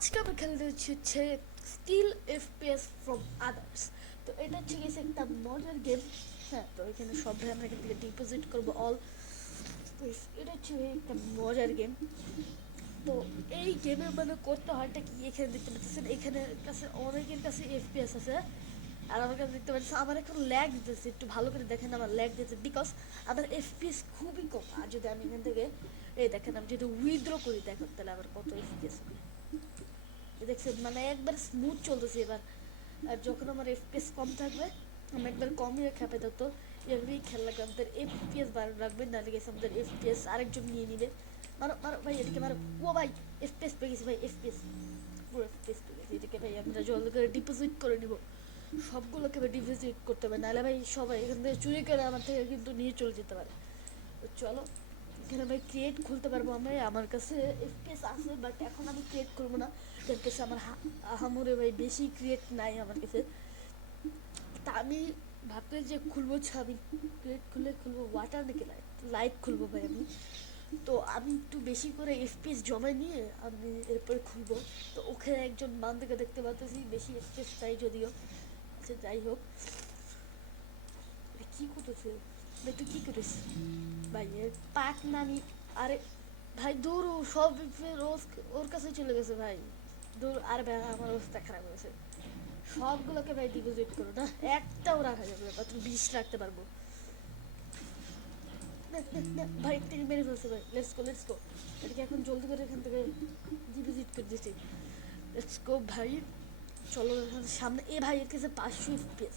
আজকে আমি খেলতে হচ্ছে স্টিল এফপিএস ফ্রম আদার্স। তো এটা হচ্ছে গেছে একটা মজার গেম। হ্যাঁ, তো এখানে সব ভাই আমরা এখান থেকে ডিপোজিট করবো অল। তো এটা হচ্ছে একটা মজার গেম। তো এই গেমে মানে করতে হয়টা কি, এখানে দেখতে পাচ্ছেন এখানে কাছে অনেকের কাছে এফপিএস আছে। আর আমার কাছে দেখতে পাচ্ছি আমার এখন ল্যাগ দিতেছে, একটু ভালো করে দেখেন আমার ল্যাগ দিতেছে বিকজ আমার এফপিএস খুবই কম। আর যদি আমি এখান থেকে এই দেখেন আমি যদি উইথড্র করি দেখেন তাহলে আবার কত এফপিএস হবে। দেখছেন মানে একবার স্মুথ চলতেছে এবার। আর যখন আমার এফপিএস কম থাকবে আমি একবার কমিয়ে খেপে দিত। এভাবেই খেলা লাগবে, আমাদের এফপিএস বাড়ানো রাখবে, নাহলে গেছে আমাদের এফপিএস আরেকজন নিয়ে নিবে। মারো মারো ভাই এদিকে মারো। ও ভাই এফপিএস পেয়ে গেছি ভাই, এফপিএস পুরো এফপিএস পেয়ে গেছি। এদিকে ভাই আমরা জলদি করে ডিপোজিট করে নিব, সবগুলোকে ভাই ডিপোজিট করতে হবে, নাহলে ভাই সবাই এখান থেকে চুরি করে আমার থেকে কিন্তু নিয়ে চলে যেতে পারে। তো চলো এখানে ভাই ক্রিয়েট খুলতে পারবো আমরা। আমার কাছে এফপিএস আছে বাট এখন আমি ক্রিয়েট করবো না, যার কাছে আমার আহামরে ভাই বেশি ক্রিয়েট নাই আমার কাছে। তা আমি ভাবতে যে খুলবো আমি ক্রিয়েট খুলবো ওয়াটার নাকি লাইট, লাইট খুলবো ভাই আমি। তো আমি একটু বেশি করে এফপিএস জমা নিয়ে আমি এরপরে খুলবো। তো ওখানে একজন বান্ধবকে দেখতে পাচ্ছি বেশি এফপিএস চাই যদিও। আচ্ছা যাই হোক, কি করতেছে ভাই, তুই কি করিস ভাই? এর পাক নামি। আরে ভাই দূর, ও সব রোজ ওর কাছে চলে গেছে ভাই। দূর, আর ভাই আমার অবস্থা খারাপ হয়েছে। সবগুলোকে ভাই ডিপোজিট করো না, একটাও রাখা যাবে না, মাত্র 20 রাখতে পারবো। না, না, না, ভাই একটাকে মেরে ফেলছে ভাই। লেটস গো লেটস গো, এটাকে এখন জলদি করে এখান থেকে ডিপোজিট করে দিচ্ছি। লেটস গো ভাই, চলো এখন সামনে। এ ভাই এর কাছে 500 এফপিএস,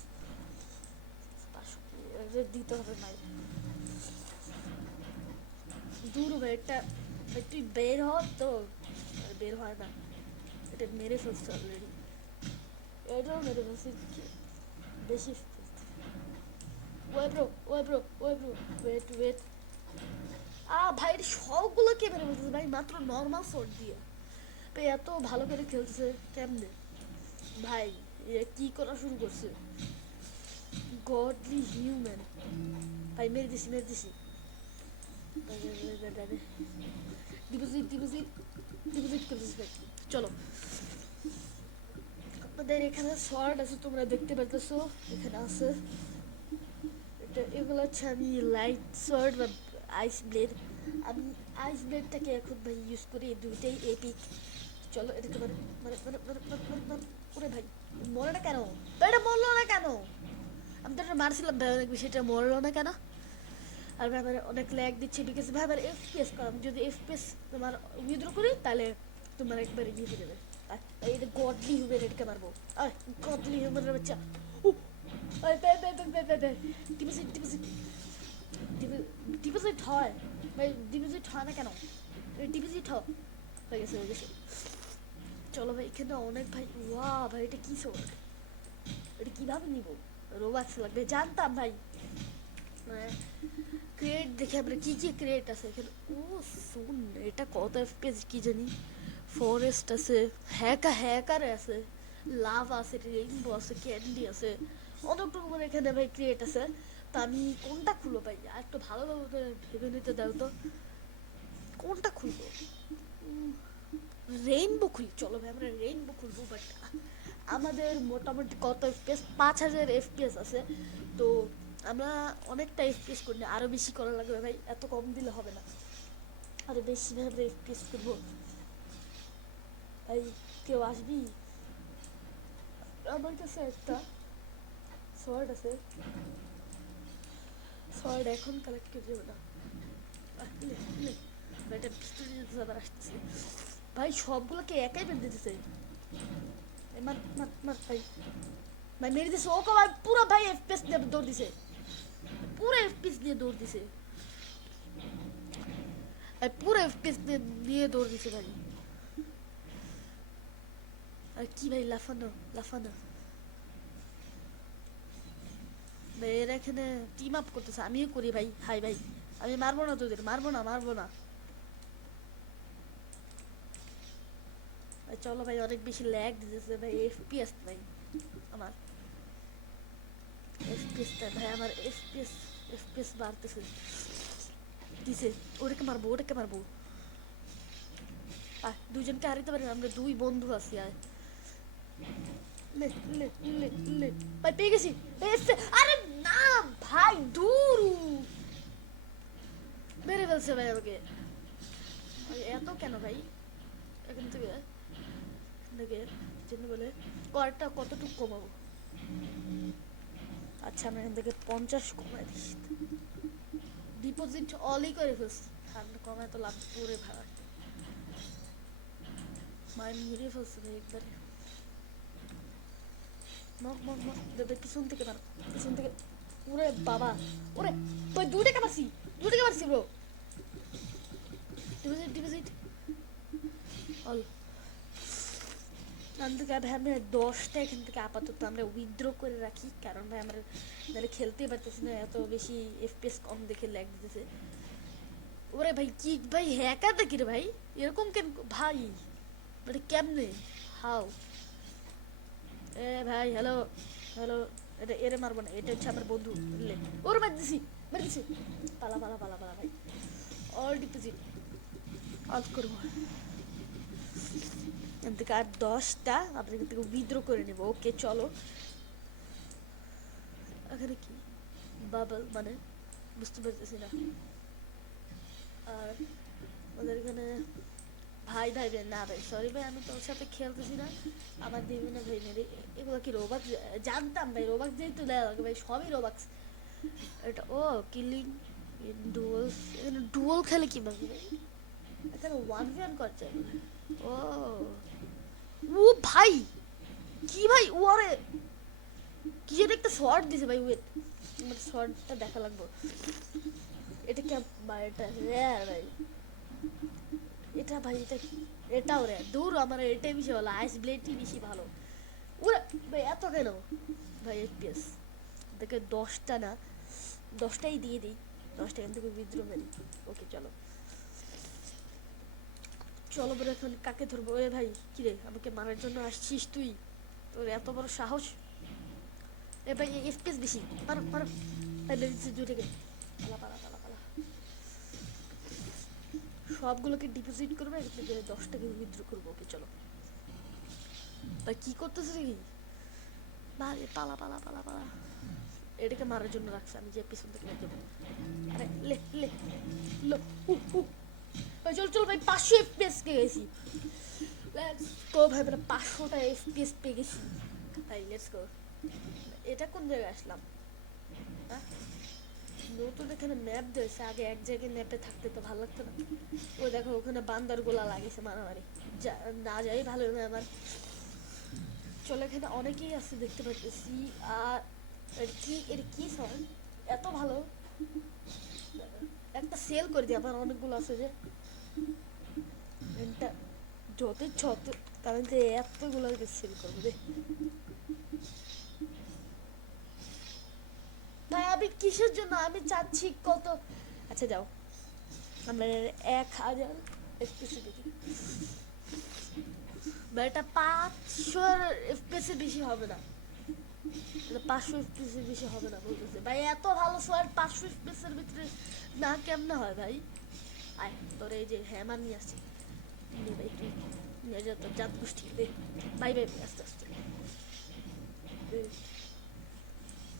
500 দিতে হবে ভাই। দূর ভাই এটা, ভাই তুই বের হ তো। বের হয় না, এটা মেরে ফেলছে অলরেডি। এটাও মেরে ফেলছে বেশি। ওয়ে ব্রো, ওয়ে ব্রো, ওয়ে ব্রো, ওয়েট ওয়েট। ভাই এটা সবগুলো কে মেরে ফেলতেছে ভাই মাত্র নর্মাল শট দিয়ে। ভাই এত ভালো করে খেলতেছে কেমনে ভাই? এ কি করা শুরু করছে? Godly human. ভাই মেরে দিছি মেরে দিছি। ডিপোজিট ডিপোজিট ডিপোজিট করতেছি ভাই। চলো, আপনাদের এখানে শর্ট আছে তোমরা দেখতে পাচ্ছো, এখানে আছে। এটা এগুলো হচ্ছে আমি লাইট শর্ট বা আইস ব্লেড। আমি আইস ব্লেডটাকে এখন ভাই ইউজ করি, দুইটাই এপিক। চলো এটাকে মানে মানে মানে মানে মানে মানে মানে ওরে ভাই মরে না কেন? ভাই এটা মরলো না কেন? আমি তো এটা মারছিলাম ভাই অনেক বেশি, এটা মরলো না কেন? আর ভাই আমার অনেক ল্যাগ দিচ্ছে বিকজ ভাই আমার এফপিএস কম। যদি এফপিএস তোমার উইথড্র করি তাহলে তোমার একবার ইয়ে হয়ে যাবে। আর এটা গডলি হিউম্যান, এটাকে মারবো। আয় গডলি হিউম্যানের বাচ্চা। ভাই ভাই ভাই ভাই ভাই ভাই ভাই ডিপোজিট ডিপোজিট ডিপোজিট হয় ভাই, ডিপোজিট হয় না কেন? ডিপোজিট হয়ে গেছে হয়ে গেছে। চলো ভাই এখানে অনেক ভাই। ওয়া ভাই এটা কি শোট, এটা কীভাবে নিব? রোবাক্স লাগবে জানতাম ভাই। মানে ক্রিয়েট দেখে আমরা কি কি ক্রিয়েট আছে এখানে। ও শুন, এটা কত এফপিএস কি জানি। ফরেস্ট আছে, হ্যাকার আছে, লাভ আছে, রেইনবো আছে, ক্যান্ডি আছে, অনেক রকমের এখানে ভাই ক্রিয়েট আছে। তা আমি কোনটা খুলবো ভাই? আর একটু ভালোভাবে ভেবে নিতে দাও তো, কোনটা খুলবো? রেইনবো খুলি, চলো ভাই আমরা রেইনবো খুলবো। বাট আমাদের মোটামুটি কত এফপিএস, 5000 এফপিএস আছে। তো আমরা অনেকটা এফপিএস করি না, আরও বেশি করা লাগবে ভাই, এত কম দিলে হবে না, আরও বেশিভাবে এফপিএস করবো। ভাই কেউ আসবি? আমার কাছে একটা শর্ট আছে, শর্ট এখন কালেক্ট করে দেবো না। লে লে ভাই এটা পিস্তল দিতে আবার আসতেছে ভাই, সবগুলোকে একাই বেঁধে দিতেছে। মার মার মার ভাই, ভাই মেরে দিছে ওকে ভাই, পুরো ভাই এফপিএস দিয়ে দৌড় দিছে, পুরো এফপিএস দিয়ে দৌড় দিছে ভাই, পুরো এফপিএস দিয়ে দৌড় দিছে ভাই। আর কি ভাই লাফানো লাফানো ভাই, এরা এখানে টিম আপ করতেছে, আমিও করি ভাই। হাই ভাই আমি মারবো না তোদের, মারবো না মারবো না ভাই। চলো ভাই অনেক বেশি ল্যাগ দিতেছে ভাই, এফপিএস ভাই আমার, এফপিএসটা ভাই আমার, এফপিএস এফপিএস বাড়তেছে দিছে। ওটাকে মারবো ওটাকে মারবো। দুজনকে হারাতে পারি না, আমরা দুই বন্ধু আছি। আয় লে লে লে লে ভাই পেয়ে গেছি। আরে না ভাই, দূর মেরে ফেলছে ভাই আমাকে। এত কেন ভাই? এখান থেকে দেখে জন্য বলে কয়টা কতটুকু কমাবো। আচ্ছা আমি এখান থেকে 50 কমাই দিস। ডিপোজিট অলই করে ফেলছি, ঠান্ডা কমায় তো লাভ করে ভাড়া মায়ের মেরে ফেলছে ভাই একবারে। মক মক মক দেবে পিছন থেকে মারো, পিছন থেকে। ওরে বাবা, ওরে ভাই 2 টাকা মারছি, 2 টাকা মারছি ব্রো। Deposit deposit all. এখান থেকে ভাই আমি 10টা এখান থেকে আপাতত আমরা উইথড্র করে রাখি, কারণ ভাই আমরা নাহলে খেলতেই পারতেছি না, এত বেশি এফপিএস কম দেখে ল্যাগ দিতেছে। ওরে ভাই কি ভাই হ্যাকার দেখি রে ভাই, এরকম কেন ভাই? মানে কেমনে হাউ? এ ভাই হ্যালো হ্যালো, এটা এরে মারবো না, এটা হচ্ছে আমার বন্ধু বুঝলে। ওর মার দিছি, মার দিছি। পালা পালা পালা পালা ভাই, অল ডিপোজিট অল করবো। এখান থেকে আর 10টা আমরা এখান থেকে উইথড্র করে নেবো। ওকে চলো। এখানে কি বাবল মানে বুঝতে পারতেছি না। আর ওদের এখানে ভাই ভাই ভাই না ভাই সরি ভাই, আমি তোর সাথে খেলতেছি না, আমার দিবি না ভাই মেরে। এগুলো কি রোবাক? জানতাম ভাই রোবাক যেহেতু দেওয়া লাগে ভাই, সবই রোবাক। এটা ও কিলিং ডুয়েল, এখানে ডুয়েল খেলে কিভাবে ভাই? এখানে 1v1 করছে। ও ও ভাই কি ভাই, ওরে কি যেন একটা শর্ট দিছে ভাই। ওয়েট আমার শর্টটা দেখা লাগবে। এটা কি ভাই? এটা রেয়ার ভাই, এটা ভাই এটা এটাও রে দূর, আমার এটাই বেশি ভালো, আইস ব্লেডই বেশি ভালো। ওরে ভাই এত কেন ভাই? এফপিএস দেখে 10টা না, 10টাই দিয়ে দিই, 10টা এখান থেকে উইথড্র মারি। ওকে চলো চলো বলে এখন কাকে ধরবো? এ ভাই কিরে আমাকে মারার জন্য আসছিস তুই? তোর এত বড় সাহস? এ ভাই এফপিএস বেশি, মারো মারো ভাই, মেরেছি 2টাকে। পালা পালা পালা পালা, সবগুলোকে ডিপোজিট করবে, 10টাকে উইথড্র করবো। ওকে চলো ভাই কি করতেছে কি ভাই? পালা পালা পালা পালা, এটাকে মারার জন্য রাখছে, আমি যে পিছন থেকে মেরে দেবো। আরে লে লে লো ভাই চল চল ভাই, 500 এফপিএস পেয়ে গেছি। লেটস গো ভাই, মানে 500টা এফপিএস পেয়ে গেছি ভাই। Let's go. এটা কোন জায়গায় আসলাম? হ্যাঁ নতুন এখানে ম্যাপ দিয়েছে, আগে এক জায়গায় ম্যাপে থাকতে তো ভালো লাগতো না। ওই দেখো ওখানে বান্দার গোলা লাগেছে মারামারি, না যাই ভালো না আমার। চলো এখানে অনেকেই আছে দেখতে পাচ্ছি। আর এটা কি সর এত ভালো? একটা সেল করে দিই, আমার অনেকগুলো আছে যে এটা যত ছত, কারণ যে এতগুলো সেল করবো রে ভাই। আমি কিসের জন্য আমি চাচ্ছি কত? আচ্ছা যাও আমরা 1000 এফপিএস দেখি ভাই। এটা 500 এফপিএস বেশি হবে না, 500 এফপিএস বেশি হবে না বলতেছে ভাই। এত ভালো সোয়ার 500 এফপিএস এর ভিতরে না কেমনে হয় ভাই? আয় তোর এই যে হ্যামার নিয়ে আসছি, নে ভাই তুই নিয়ে যা তোর জাত গোষ্ঠী দে। ভাই ভাই আস্তে আস্তে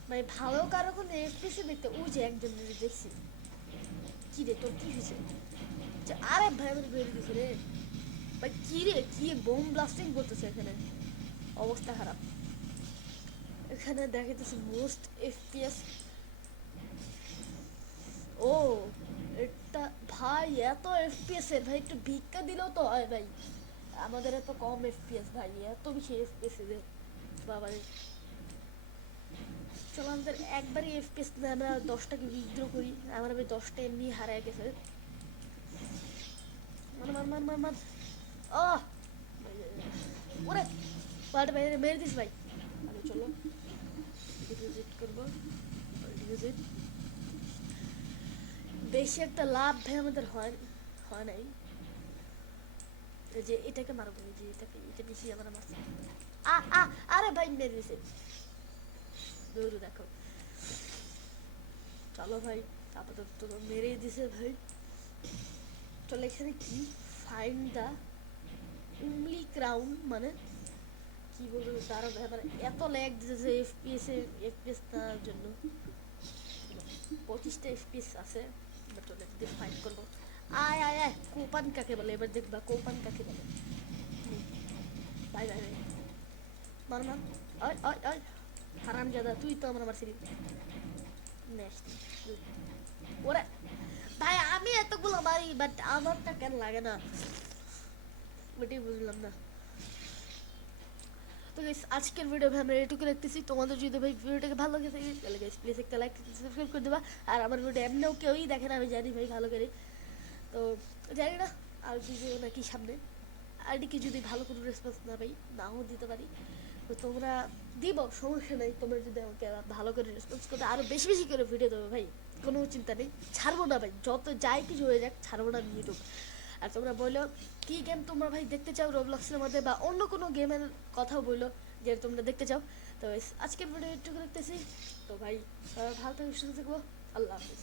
ভাই, ভালো কারো কোনো এফপিএসে দেখতে। ওই যে একজন দেখছি। কি রে তোর কি হয়েছে? আরে ভাই আমাদের বেরিয়ে দিছে রে ভাই। কি রে কি বোম ব্লাস্টিং করতেছে এখানে, অবস্থা খারাপ। এখানে দেখাইতেছে মোস্ট এফপিএস। ও এটা ভাই এত এফপিএস এর ভাই, একটু ভিক্ষা দিলেও তো হয় ভাই। আমাদের এত কম এফপিএস ভাই, এত বেশি এফপিএস এদের বাবা রে। চলো আমাদের একবারই এফপিএস আমরা 10টাকে উইথড্র করি। আমার ভাই 10টা এমনি হারায় গেছে। মার মার মার মার মার। আহ ওরে বাড়ি বাইরে মেরে দিস ভাই। আরে চলো ডিপোজিট করবো, ডিপোজিট। বেশি একটা লাভ ভাই আমাদের হয় হয় নাই। যে এটাকে মারবো, যে এটাকে, এটা বেশি আমার মারছে। আ আ আরে ভাই মেরে দিছে। দৌড় দেখো চলো ভাই, আপাতত তো মেরেই দিছে ভাই। চলো এখানে কি ফাইন্ড দা ক্রাউন মানে কি বলবো তারা মানে এত ল্যাগ দিতেছে এফপিএস তার জন্য 25টা এফপিএস আছে বাট ওটা দিয়ে ফাইট করবো আয় আয় আয় কোপান কাকে বলে এবার দেখবা কোপান কাকে বলে বাই বাই বাই মার মার আয় আয় আয় হারাম জাদা তুই তো আমার মারছিলি নেক্সট ওরে ভাই আমি এতগুলো মারি বাট আমারটা কেন লাগে না ওটাই বুঝলাম না তো গাইস আজকের ভিডিও ভাই আমরা এটুকু রাখতেছি তোমাদের যদি ভাই ভিডিওটাকে ভালো লাগে থাকে তাহলে গাইস প্লিজ একটা লাইক সাবস্ক্রাইব করে দেবা আর আমার ভিডিও এমনিও কেউই দেখে না আমি জানি ভাই ভালো করে তো জানি না আর কিছু নাকি সামনে আইডিকে যদি ভালো কোনো রেসপন্স না পাই নাও দিতে পারি তো তোমরা দিব সমস্যা নেই তোমরা যদি আমাকে ভালো করে রেসপন্স করতে আরও বেশি বেশি করে ভিডিও দেবে ভাই কোনো চিন্তা নেই ছাড়বো না ভাই যত যাই কিছু হয়ে যাক ছাড়বো না ইউটিউব আর তোমরা বললো কী গেম তোমরা ভাই দেখতে চাও রোবলক্সের মধ্যে বা অন্য কোনো গেমের কথাও বললো যে তোমরা দেখতে চাও তো আজকের ভিডিও একটু দেখতেছি তো ভাই ভালো থাকবে সুস্থ থাকবো আল্লাহ হাফিজ